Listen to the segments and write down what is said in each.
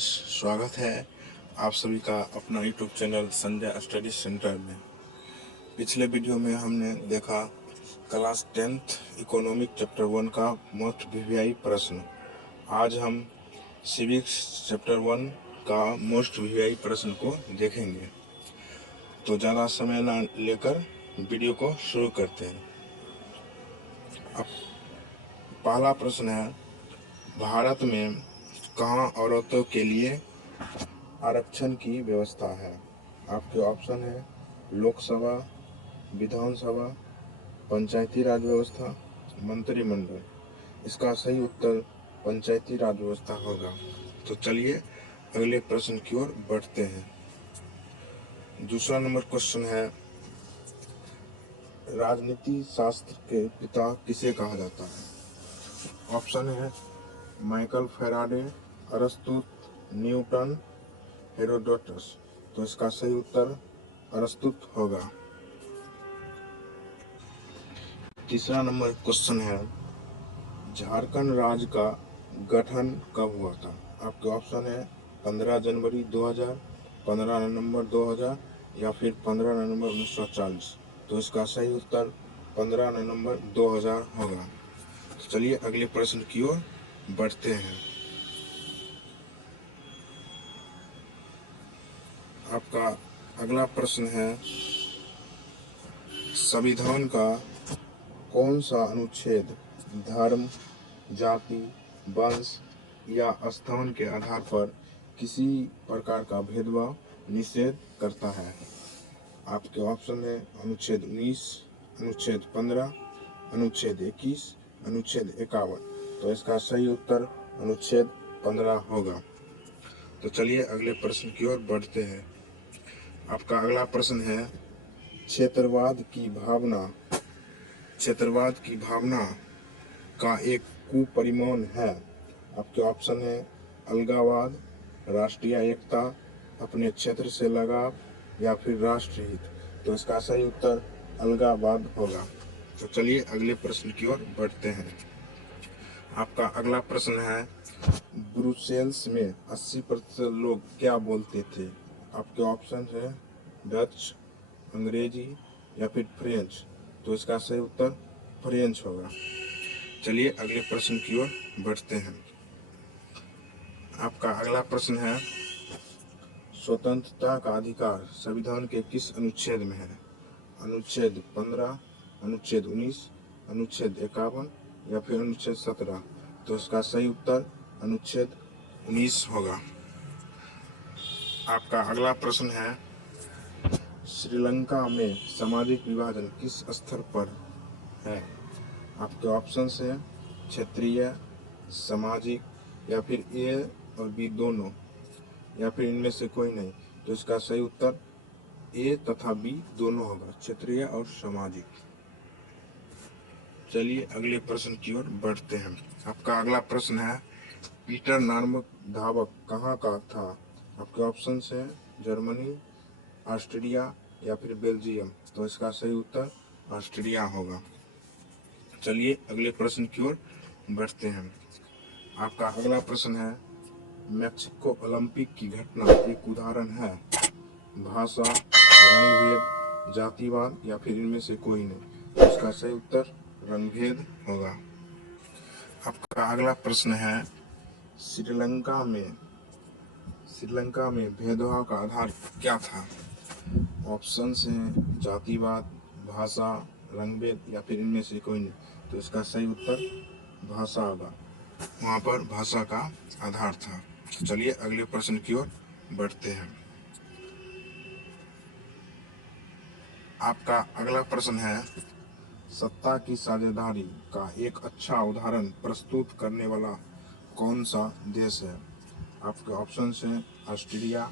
Friends, स्वागत है आप सभी का अपना YouTube channel Sanjay study centre में। पिछले वीडियो में हमने देखा क्लास 10th इकोनॉमिक चैप्टर 1 का मोस्ट वीवीआई प्रश्न। आज हम सिविक्स चैप्टर 1 का मोस्ट वीवीआई प्रश्न को देखेंगे। तो ज़्यादा समय ना लेकर वीडियो को शुरू करते हैं। अब पहला प्रश्न है, भारत में कहाँ औरतों के लिए आरक्षण की व्यवस्था है? आपके ऑप्शन है लोकसभा, विधानसभा, पंचायती राज व्यवस्था, मंत्रिमंडल। इसका सही उत्तर पंचायती राज व्यवस्था होगा। तो चलिए अगले प्रश्न की ओर बढ़ते हैं। दूसरा नंबर क्वेश्चन है, राजनीति शास्त्र के पिता किसे कहा जाता है? ऑप्शन है माइकल फैराडे, अरस्तु, न्यूटन, हेरोडोटस। तो इसका सही उत्तर अरस्तु होगा। तीसरा नंबर क्वेश्चन है, झारखंड राज्य का गठन कब हुआ था? आपके ऑप्शन है 15 जनवरी 2000, 15 नवंबर 2000 या फिर 15 नवंबर 1940। तो इसका सही उत्तर 15 नवंबर 2000 होगा। तो चलिए अगले प्रश्न की ओर बढ़ते हैं। आपका अगला प्रश्न है, संविधान का कौन सा अनुच्छेद धर्म, जाति, वंश या स्थान के आधार पर किसी प्रकार का भेदभाव निषेध करता है? आपके ऑप्शन है अनुच्छेद 19, अनुच्छेद 15, अनुच्छेद 21, अनुच्छेद 51। तो इसका सही उत्तर अनुच्छेद 15 होगा। तो चलिए अगले प्रश्न की ओर बढ़ते हैं। आपका अगला प्रश्न है, क्षेत्रवाद की भावना का एक कुपरिमाण है। आपके ऑप्शन है अलगाववाद, राष्ट्रीय एकता, अपने क्षेत्र से लगाव या फिर राष्ट्रहित। तो इसका सही उत्तर अलगाववाद होगा। तो चलिए अगले प्रश्न की ओर बढ़ते हैं। आपका अगला प्रश्न है, ब्रुसेल्स में 80% लोग क्या बोलते थे? आपके ऑप्शन है डच, अंग्रेजी या फिर फ्रेंच। तो इसका सही उत्तर फ्रेंच होगा। चलिए अगले प्रश्न की ओर बढ़ते हैं। आपका अगला प्रश्न है, स्वतंत्रता का अधिकार संविधान के किस अनुच्छेद में है? अनुच्छेद 15, अनुच्छेद 19, अनुच्छेद 51 या फिर अनुच्छेद 17। तो इसका सही उत्तर अनुच्छेद 19 होगा। आपका अगला प्रश्न है, श्रीलंका में सामाजिक विभाजन किस स्तर पर है? आपके ऑप्शन है क्षेत्रीय, सामाजिक या फिर ए और बी दोनों या फिर इनमें से कोई नहीं। तो इसका सही उत्तर ए तथा बी दोनों होगा, क्षेत्रीय और सामाजिक। चलिए अगले प्रश्न की ओर बढ़ते हैं। आपका अगला प्रश्न है, पीटर नामक धावक कहाँ का था? आपके ऑप्शन है जर्मनी, ऑस्ट्रेलिया या फिर बेल्जियम। तो इसका सही उत्तर ऑस्ट्रेलिया होगा। चलिए अगले प्रश्न की ओर बढ़ते हैं। आपका अगला प्रश्न है, मैक्सिको ओलंपिक की घटना एक उदाहरण है? भाषा, रंगभेद, जातिवाद या फिर इनमें से कोई नहीं। तो इसका सही उत्तर रंगभेद होगा। आपका अगला प्रश्न है, श्रीलंका में भेदभाव का आधार क्या था? ऑप्शन हैं जातिवाद, भाषा, रंगभेद या फिर इनमें से कोई नहीं। तो इसका सही उत्तर भाषा होगा। वहाँ पर भाषा का आधार था। तो चलिए अगले प्रश्न की ओर बढ़ते हैं। आपका अगला प्रश्न है, सत्ता की साझेदारी का एक अच्छा उदाहरण प्रस्तुत करने वाला कौन सा देश है? आपके ऑप्शन हैं ऑस्ट्रेलिया,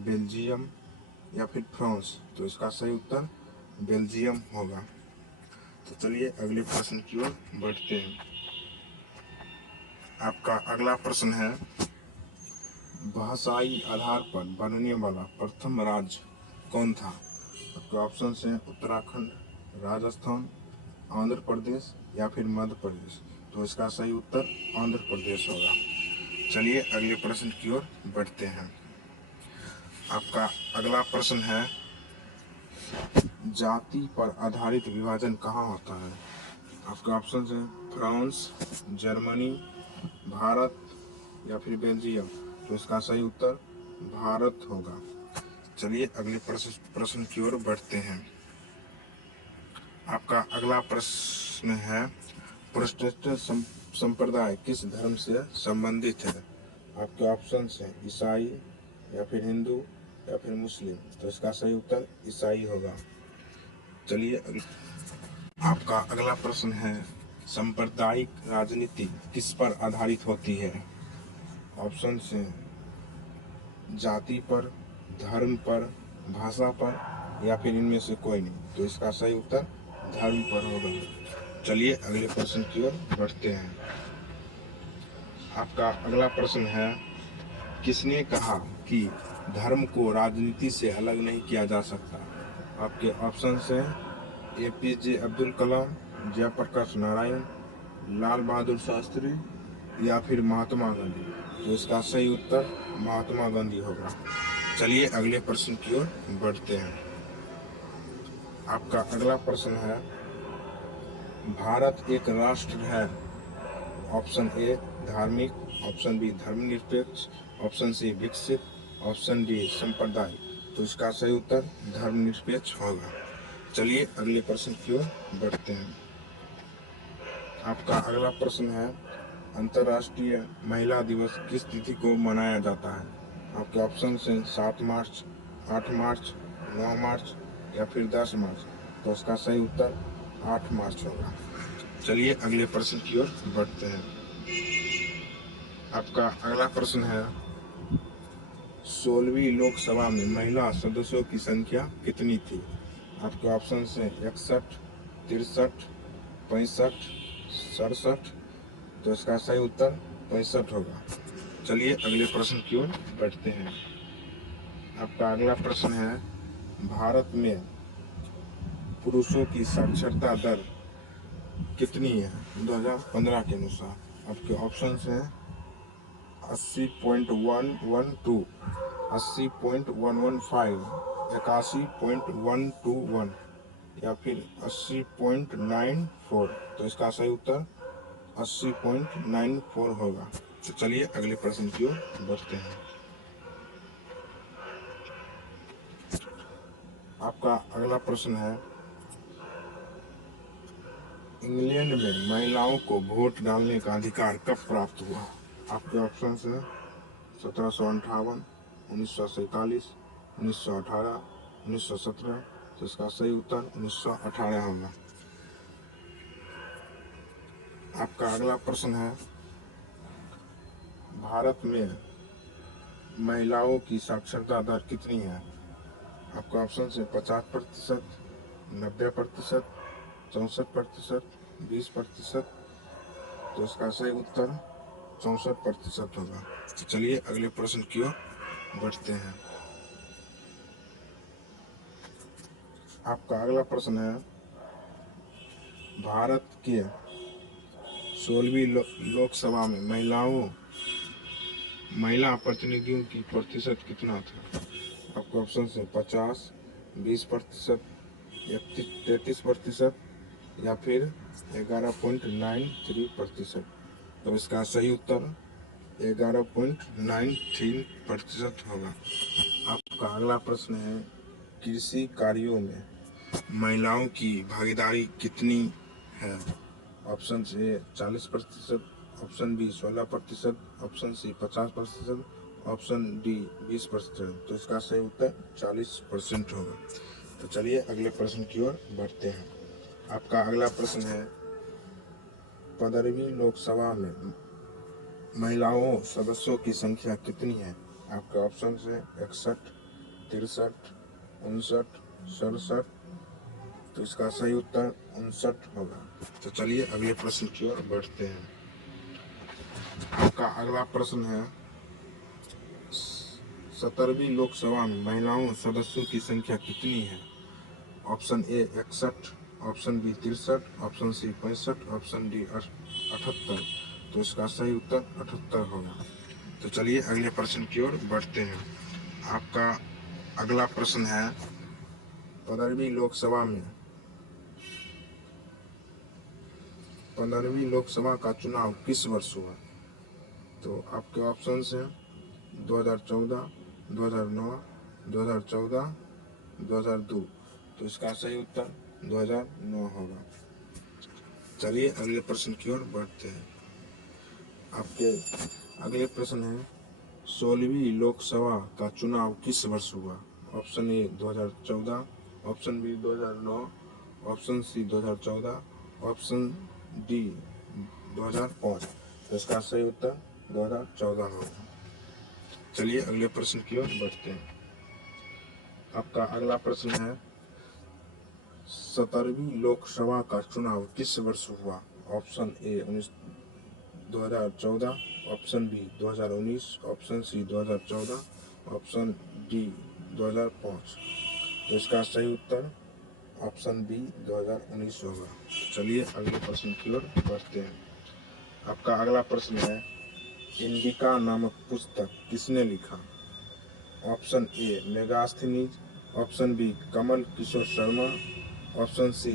बेल्जियम या फिर फ्रांस। तो इसका सही उत्तर बेल्जियम होगा। तो चलिए अगले प्रश्न की ओर बढ़ते हैं। आपका अगला प्रश्न है, भाषाई आधार पर बनने वाला प्रथम राज्य कौन था? आपके ऑप्शन हैं उत्तराखंड, राजस्थान, आंध्र प्रदेश या फिर मध्य प्रदेश। तो इसका सही उत्तर आंध्र प्रदेश होगा। चलिए अगले प्रश्न की ओर बढ़ते हैं। आपका अगला प्रश्न है, जाति पर आधारित विभाजन कहाँ होता है? आपका ऑप्शन है फ्रांस, जर्मनी, भारत या फिर बेल्जियम। तो इसका सही उत्तर भारत होगा। चलिए अगले प्रश्न की ओर बढ़ते हैं। आपका अगला प्रश्न है, प्रोटेस्टेंट संप्रदाय किस धर्म से संबंधित है? आपके ऑप्शन है ईसाई या फिर हिंदू या फिर मुस्लिम। तो इसका सही उत्तर ईसाई होगा। चलिए आपका अगला प्रश्न है, सांप्रदायिक राजनीति किस पर आधारित होती है? ऑप्शन है जाति पर, धर्म पर, भाषा पर या फिर इनमें से कोई नहीं। तो इसका सही उत्तर धर्म पर होगा। चलिए अगले प्रश्न की ओर बढ़ते हैं। आपका अगला प्रश्न है, किसने कहा कि धर्म को राजनीति से अलग नहीं किया जा सकता? आपके ऑप्शन हैं एपीजे अब्दुल कलाम, जयप्रकाश नारायण, लाल बहादुर शास्त्री या फिर महात्मा गांधी। तो इसका सही उत्तर महात्मा गांधी होगा। चलिए अगले प्रश्न की ओर बढ़ते हैं। आपका अगला प्रश्न है, भारत एक राष्ट्र है? ऑप्शन ए धार्मिक, ऑप्शन बी धर्मनिरपेक्ष, ऑप्शन सी विकसित, ऑप्शन डी सांप्रदायिक। तो इसका सही उत्तर धर्मनिरपेक्ष होगा। चलिए अगले प्रश्न की ओर बढ़ते हैं। आपका अगला प्रश्न है, अंतर्राष्ट्रीय महिला दिवस किस तिथि को मनाया जाता है? आपके ऑप्शन हैं 7 मार्च, 8 मार्च, 9 मार्च या फिर 10 मार्च। तो इसका सही उत्तर 8 मार्च होगा। चलिए अगले प्रश्न की ओर बढ़ते हैं। आपका अगला प्रश्न है, 16वीं लोकसभा में महिला सदस्यों की संख्या कितनी थी? आपके ऑप्शन हैं 61, 63, 65, 67। तो इसका सही उत्तर 65 होगा। चलिए अगले प्रश्न की ओर बढ़ते हैं। आपका अगला प्रश्न है, भारत में पुरुषों की साक्षरता दर कितनी है 2015 के अनुसार? आपके ऑप्शन हैं 80.112, 80.115, 81.121 या फिर 80.94। तो इसका सही उत्तर 80.94 होगा। तो चलिए अगले प्रश्न की ओर बढ़ते हैं। आपका अगला प्रश्न है, इंग्लैंड में महिलाओं को वोट डालने का अधिकार कब प्राप्त हुआ? आपके ऑप्शन हैं 1758, 1947, 1918, 1917। तो इसका सही उत्तर 1918 होगा। आपका अगला प्रश्न है, भारत में महिलाओं की साक्षरता दर कितनी है? आपका ऑप्शन है 50%, 90%, 64%, 20%। तो इसका सही उत्तर 64% होगा। तो चलिए अगले प्रश्न की ओर बढ़ते हैं। आपका अगला प्रश्न है, भारत के 16वीं लोकसभा में महिला प्रतिनिधियों की प्रतिशत कितना था? आपका ऑप्शन है 50, 20%, 33% या फिर 11.93%। तो इसका सही उत्तर 11.93% होगा। आपका अगला प्रश्न है, कृषि कार्यों में महिलाओं की भागीदारी कितनी है? Option A 40%, option B 16%, option C 50%, option D 20%। तो इसका सही उत्तर 40% होगा। तो चलिए अगले प्रश्न की ओर बढ़ते हैं। आपका अगला प्रश्न है, 15वीं लोकसभा में महिलाओं सदस्यों की संख्या कितनी है? आपके ऑप्शन है 61, 63, 59, 67। तो इसका सही उत्तर 59 होगा। तो चलिए अगले प्रश्न की ओर बढ़ते हैं। आपका अगला प्रश्न है, 17वीं लोकसभा में महिलाओं सदस्यों की संख्या कितनी है? Option A 61, option B 63, option C 65, option D 78। तो इसका सही उत्तर 78 होगा। तो चलिए अगले प्रश्न की ओर बढ़ते हैं। आपका अगला प्रश्न है 15वीं लोकसभा में 15वीं लोकसभा का चुनाव किस वर्ष हुआ? तो आपके ऑप्शन हैं 2014, 2009, 2014, 2002। तो इसका सही उत्तर 2009 होगा। चलिए अगले प्रश्न की ओर बढ़ते हैं। आपके अगले प्रश्न है 16वीं लोकसभा का चुनाव किस वर्ष हुआ? Option A 2014, option B 2009, option C 2014, option D 2005। तो इसका सही उत्तर 2014 होगा। चलिए अगले प्रश्न की ओर बढ़ते हैं। आपका अगला प्रश्न है 17वीं लोकसभा का चुनाव किस वर्ष हुआ? Option A 2014, option B 2019, option C 2014, option D 2005। तो इसका सही उत्तर ऑप्शन बी 2019 होगा। चलिए अगले प्रश्न की ओर बढ़ते हैं। आपका अगला प्रश्न है इंडिका नामक पुस्तक किसने लिखा? Option A Megasthenes, option B Kamal Kishore Sharma, option C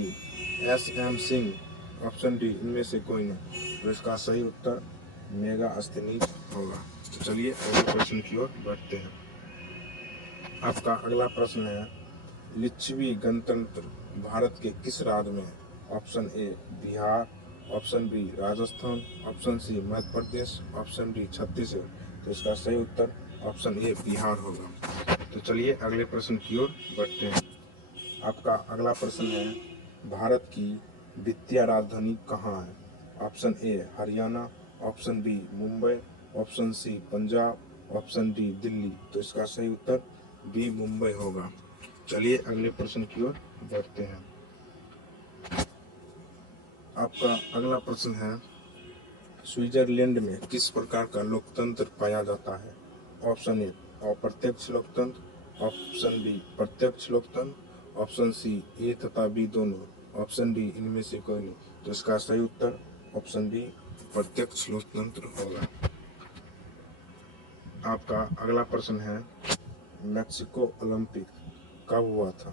S M. Singh, option D इनमें से कोई नहीं। तो इसका सही उत्तर मेगास्थनीज होगा। तो चलिए अगले प्रश्न की ओर बढ़ते हैं। आपका अगला प्रश्न है लिच्छवी गणतंत्र भारत के किस राज्य में? Option A Bihar, option B Rajasthan, option C Madhya Pradesh, option D Chhattisgarh. तो इसका सही उत्तर ऑप्शन ए बिहार होगा। तो चलिए अगले प्रश्न की ओर बढ़ते हैं। आपका अगला प्रश्न है भारत की वित्तीय राजधानी कहाँ है? Option A Haryana, option B Mumbai, option C Punjab, option D Delhi. तो इसका सही उत्तर बी मुंबई होगा। चलिए अगले प्रश्न की ओर बढ़ते हैं। आपका अगला प्रश्न है स्विट्जरलैंड में किस प्रकार का लोकतंत्र पाया जाता है? ऑप्शन ए अप्रत्यक्ष लोकतंत्र, ऑप्शन बी प्रत्यक्ष लोकतंत्र, ऑप्शन सी ए तथा बी दोनों, ऑप्शन डी इनमें से कोई नहीं। तो इसका सही उत्तर ऑप्शन बी प्रत्यक्ष लोकतंत्र होगा। आपका अगला प्रश्न है मैक्सिको ओलंपिक कब हुआ था?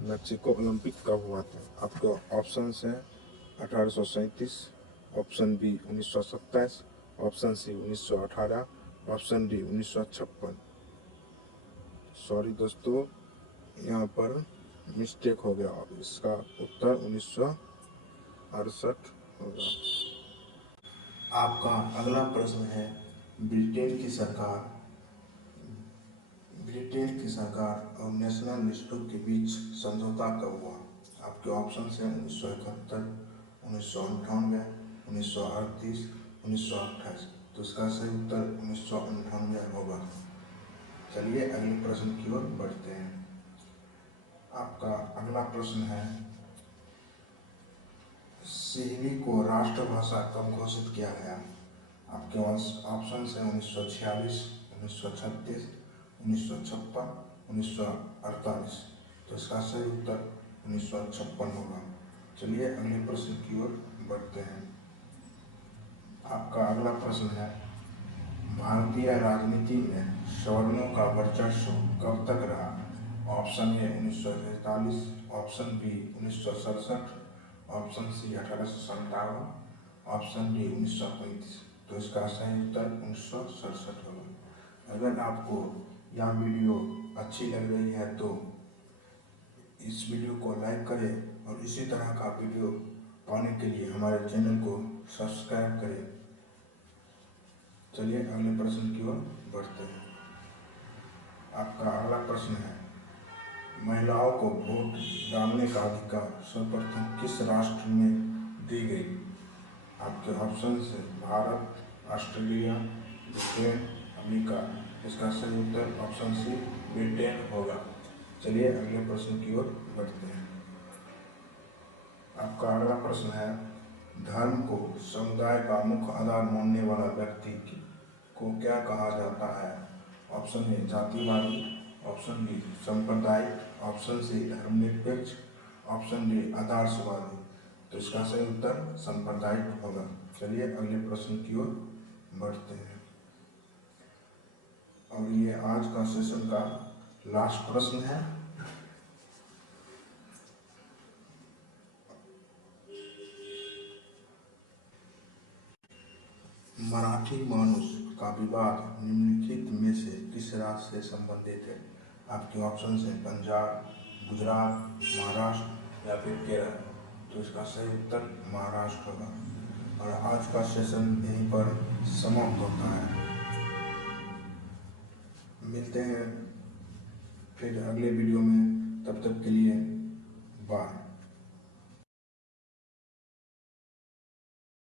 मैक्सिको ओलंपिक कब हुआ था? आपके ऑप्शन हैं 1837, option B 1927, option C 1918, option D 1956। Sorry दोस्तों, यहाँ पर मिस्टेक हो गया। इसका उत्तर 1968 होगा। आपका अगला प्रश्न है ब्रिटेन की सरकार और नेशनल इंस्टीट्यूट के बीच समझौता कब हुआ? आपके ऑप्शन हैं 1971, 1998, 1938, 1928। तो इसका सही उत्तर 1998 होगा। चलिए अगले प्रश्न की ओर बढ़ते हैं। आपका अगला प्रश्न है सिंहली को राष्ट्रभाषा कब घोषित किया गया? आपके ऑप्शन है 1946, 1936, 1956, 1948। तो इसका सही उत्तर 1956 होगा। चलिए अगले प्रश्न की ओर बढ़ते हैं। आपका अगला प्रश्न है भारतीय राजनीति में सवर्णों का वर्चस्व कब तक रहा? Option A 1943, option B 1967, option C 1857, option D 1935। तो इसका सही उत्तर 1967 होगा। अगर आपको यह वीडियो अच्छी लग रही है तो इस वीडियो को लाइक करें और इसी तरह का वीडियो पाने के लिए हमारे चैनल को सब्सक्राइब करें। चलिए अगले प्रश्न की ओर बढ़ते हैं। आपका अगला प्रश्न है महिलाओं को वोट डालने का अधिकार सर्वप्रथम किस राष्ट्र में दी गई? आपके ऑप्शन है भारत, ऑस्ट्रेलिया, ब्रिटेन, अमेरिका। इसका सही उत्तर ऑप्शन सी ब्रिटेन होगा। चलिए अगले प्रश्न की ओर बढ़ते हैं। आपका अगला प्रश्न है धर्म को समुदाय का मुख्य आधार मानने वाला व्यक्ति को क्या कहा जाता है? ऑप्शन ए जातिवादी, ऑप्शन बी सांप्रदायिक, ऑप्शन सी धर्मनिरपेक्ष, ऑप्शन डी आदर्शवादी। तो इसका सही उत्तर सांप्रदायिक होगा। चलिए अगले प्रश्न की ओर बढ़ते हैं। और ये आज का सेशन का लास्ट प्रश्न है। मराठी मानुष का विवाद निम्नलिखित में से किस राज्य से संबंधित है? आपके ऑप्शन है पंजाब, गुजरात, महाराष्ट्र या फिर केरल। तो इसका सही उत्तर महाराष्ट्र होगा। और आज का सेशन यहीं पर समाप्त होता है। मिलते हैं फिर अगले वीडियो में, तब तक के लिए बाय।